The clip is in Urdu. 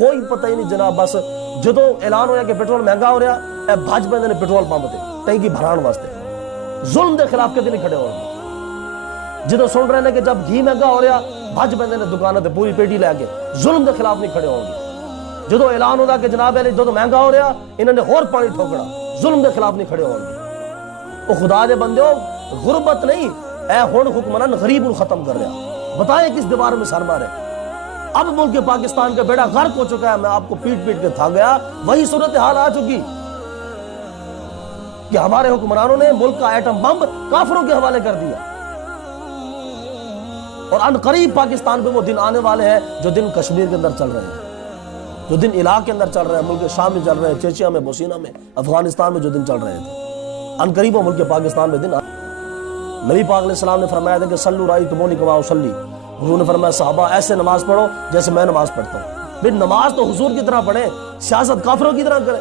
کوئی پتہ ہی نہیں جناب. بس جدو اعلان ہویا کہ پیٹرول مہنگا ہو رہا اے بھج پیندے نے پیٹرول پمپ تے ٹینکی بھران واسطے. ظلم دے خلاف کدی نہیں کھڑے ہو گے. جدو سن رہے ہیں کہ جب گھی مہنگا ہو رہا بھج پیندے نے دکانوں تے پوری پیٹی لے کے, ظلم دے خلاف نہیں کھڑے ہو گے. جدو اعلان ہوتا کہ جناب علی جدو مہنگا ہو رہا انہوں نے اور پانی ٹھوکنا, ظلم دے خلاف نہیں کھڑے ہو گے. او خدا دے بندیو, غربت نہیں اے ہن حکمران غریب نو ختم کر رہا. بتائیں کس دیوار میں سر مارے. اب ملک پاکستان کا بیڑا غرق ہو چکا ہے. میں آپ کو پیٹ پیٹ کے تھا گیا, وہی صورتحال آ چکی کہ ہمارے حکمرانوں نے ملک کا ایٹم بم کافروں کے حوالے کر دیا. اور ان قریب پاکستان پہ وہ دن آنے والے ہیں جو دن کشمیر کے اندر چل رہے ہیں, جو دن عراق کے اندر چل رہے ہیں, ملک شام میں چل رہے ہیں, چیچیا میں, بوسینہ میں, افغانستان میں جو دن چل رہے تھے. ان قریب وہ ملک پاکستان میں دن. نبی پاک علیہ السلام نے فرمایا تھا کہ صلو رأیتمونی کما اصلی. حضور نے فرمایا صحابہ ایسے نماز پڑھو جیسے میں نماز پڑھتا ہوں. پھر نماز تو حضور کی طرح پڑھیں, سیاست کافروں کی طرح کریں.